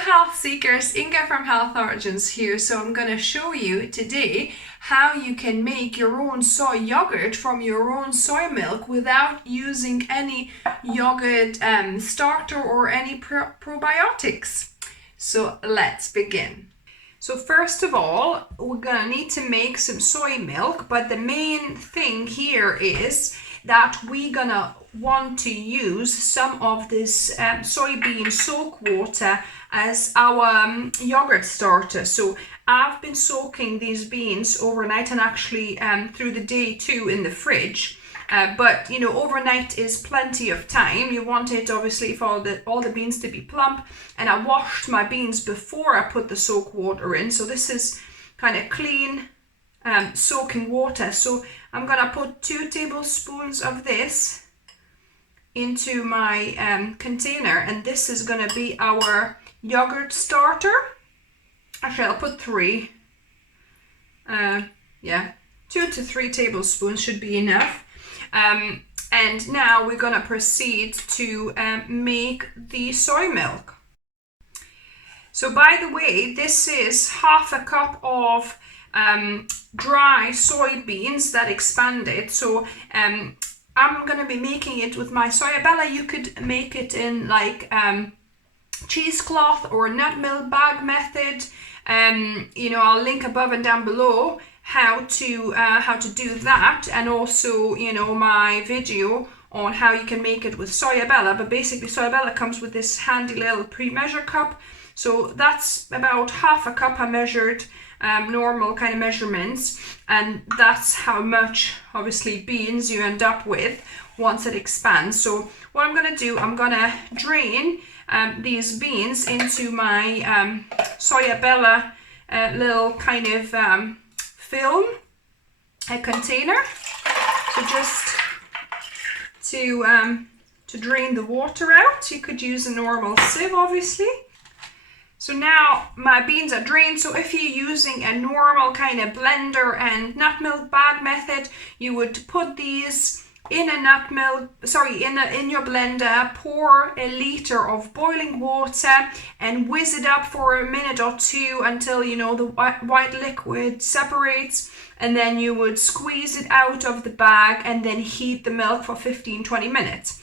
health seekers, Inga from Health Origins here. So I'm going to show you today how you can make your own soy yogurt from your own soy milk without using any yogurt starter or any probiotics. So let's begin. So first of all, we're going to need to make some soy milk, but the main thing here is that we're gonna want to use some of this soybean soak water as our yogurt starter. So I've been soaking these beans overnight and actually through the day too in the fridge. But you know, overnight is plenty of time. You want it obviously for all the beans to be plump. And I washed my beans before I put the soak water in. So this is kind of clean soaking water. So I'm gonna put 2 tablespoons of this into my container, and this is gonna be our yogurt starter. Actually, I'll put 3. 2 to 3 tablespoons should be enough. And now we're gonna proceed to make the soy milk. So by the way, this is half a cup of dry soybeans that expanded. So I'm going to be making it with my Soyabella. You could make it in like cheesecloth or nut milk bag method. You know, I'll link above and down below how to do that, and also, you know, my video on how you can make it with Soyabella. But basically Soyabella comes with this handy little pre-measure cup. So that's about half a cup I measured, normal kind of measurements, and that's how much obviously beans you end up with once it expands. So what I'm going to do, I'm going to drain these beans into my Soyabella little kind of film container. So just to drain the water out, you could use a normal sieve obviously. So now my beans are drained. So if you're using a normal kind of blender and nut milk bag method, you would put these in a in your blender, pour a liter of boiling water and whiz it up for a minute or 2 until, you know, the white liquid separates, and then you would squeeze it out of the bag and then heat the milk for 15-20 minutes.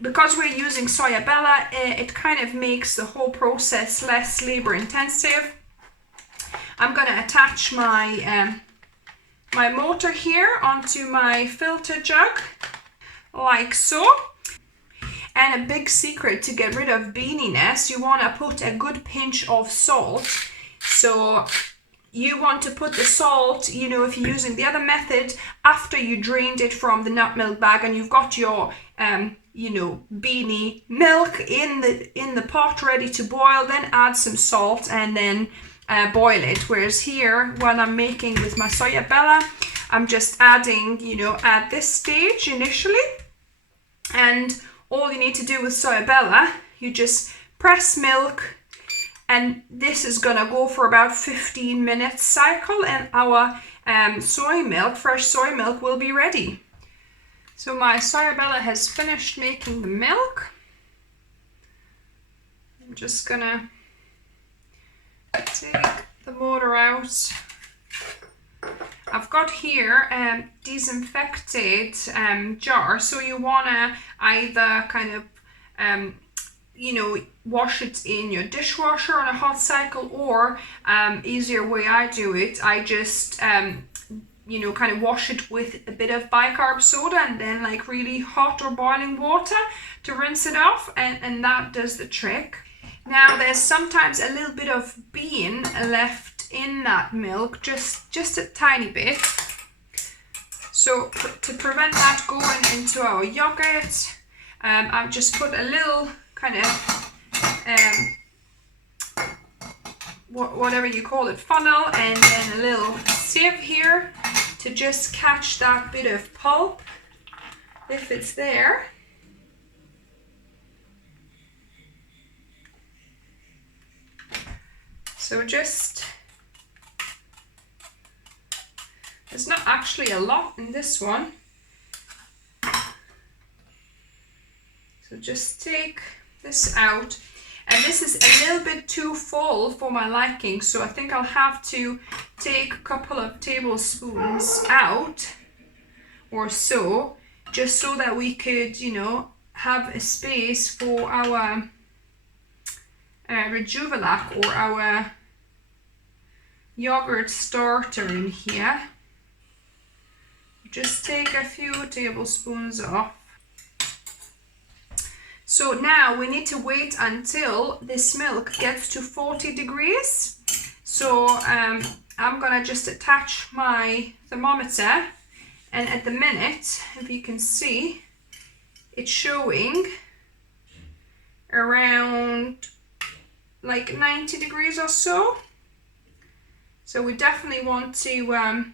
Because we're using Soyabella, it kind of makes the whole process less labor intensive. I'm going to attach my my motor here onto my filter jug like so. And a big secret to get rid of beaniness, you want to put a good pinch of salt. So you want to put the salt, you know, if you're using the other method, after you drained it from the nut milk bag and you've got your you know, beanie milk in the pot ready to boil, then add some salt and then boil it. Whereas here, when I'm making with my Soyabella, I'm just adding, you know, at this stage initially. And all you need to do with Soyabella, you just press milk, and this is gonna go for about 15 minutes cycle, and our soy milk, fresh soy milk, will be ready. So my Soyabella has finished making the milk. I'm just gonna take the motor out. I've got here a disinfected jar, so you wanna either kind of you know, wash it in your dishwasher on a hot cycle, or easier way I do it, I just you know, kind of wash it with a bit of bicarb soda and then like really hot or boiling water to rinse it off, and that does the trick. Now there's sometimes a little bit of bean left in that milk, just a tiny bit. So to prevent that going into our yogurt, I've just put a little kind of whatever you call it, funnel, and then a little sieve here to just catch that bit of pulp if it's there. So just, there's not actually a lot in this one. So just take this out. And this is a little bit too full for my liking, so I think I'll have to take a couple of tablespoons out or so, just so that we could, you know, have a space for our Rejuvilac or our yogurt starter in here. Just take a few tablespoons off. So now we need to wait until this milk gets to 40 degrees. So I'm gonna just attach my thermometer, and at the minute, if you can see, it's showing around like 90 degrees or so. So we definitely want to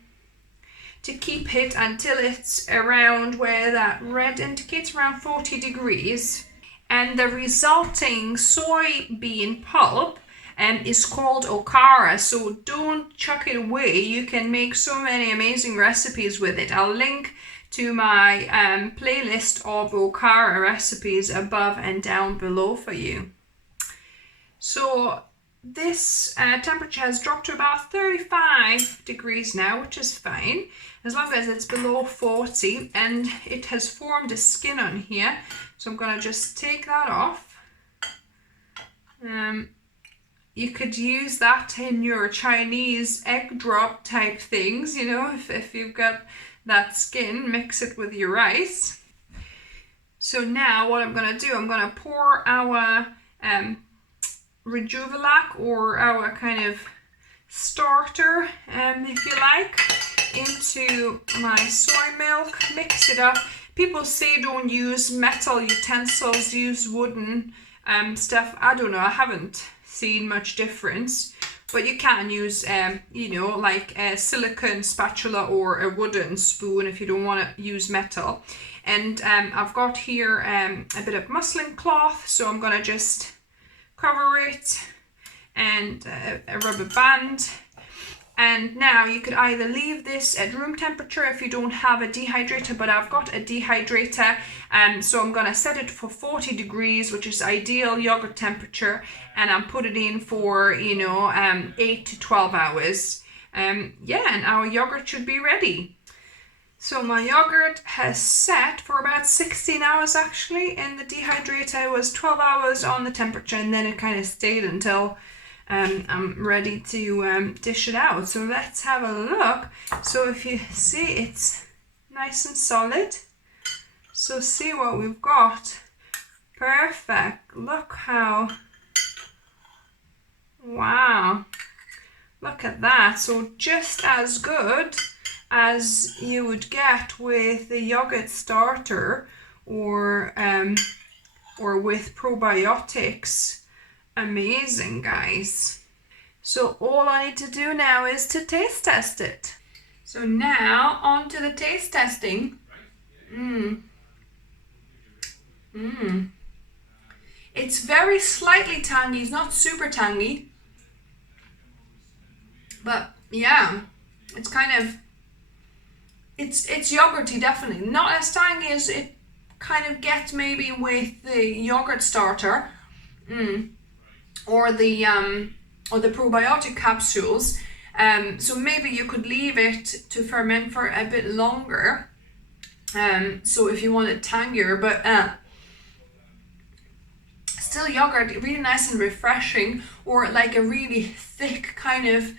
keep it until it's around where that red indicates, around 40 degrees. And the resulting soybean pulp is called okara, so don't chuck it away. You can make so many amazing recipes with it. I'll link to my playlist of okara recipes above and down below for you. So this temperature has dropped to about 35 degrees now, which is fine, as long as it's below 40, and it has formed a skin on here. So I'm going to just take that off. You could use that in your Chinese egg drop type things, you know, if you've got that skin, mix it with your rice. So now what I'm going to do, I'm going to pour our Rejuvilac, or our kind of starter, if you like, into my soy milk, mix it up. People say don't use metal utensils, use wooden stuff. I don't know, I haven't seen much difference, but you can use, you know, like a silicone spatula or a wooden spoon if you don't want to use metal. And I've got here a bit of muslin cloth, so I'm going to just cover it, and a rubber band. And now you could either leave this at room temperature if you don't have a dehydrator, but I've got a dehydrator, so I'm going to set it for 40 degrees, which is ideal yogurt temperature, and I'm putting it in for, you know, 8 to 12 hours. Yeah, and our yogurt should be ready. So my yogurt has set for about 16 hours actually, and the dehydrator was 12 hours on the temperature, and then it kind of stayed until I'm ready to dish it out. So let's have a look. So if you see, it's nice and solid. So see what we've got. Perfect. Look how, wow. Look at that. So just as good as you would get with the yogurt starter or with probiotics. Amazing, guys. So all I need to do now is to taste test it. So now on to the taste testing. It's very slightly tangy. It's not super tangy, but yeah, it's kind of, it's yogurty, definitely. Not as tangy as it kind of gets maybe with the yogurt starter, or the probiotic capsules. So maybe you could leave it to ferment for a bit longer. So if you want it tangier, but still yogurt, really nice and refreshing, or like a really thick kind of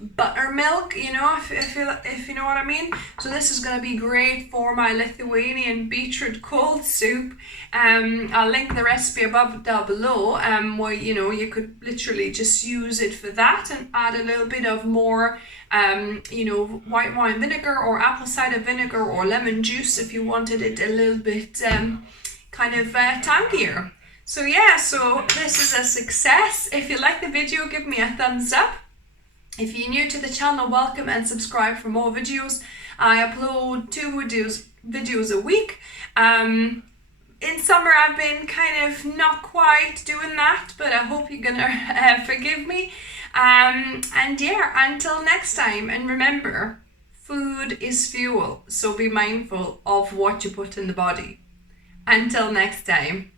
buttermilk, you know, if you know what I mean. So this is going to be great for my Lithuanian beetroot cold soup. I'll link the recipe above down below, where, you know, you could literally just use it for that and add a little bit of more you know, white wine vinegar or apple cider vinegar or lemon juice if you wanted it a little bit kind of tangier. So yeah, so this is a success. If you like the video, give me a thumbs up. If you're new to the channel, welcome and subscribe for more videos. I upload 2 videos a week. In summer I've been kind of not quite doing that, but I hope you're gonna forgive me. And yeah, until next time, and remember, food is fuel, so be mindful of what you put in the body. Until next time.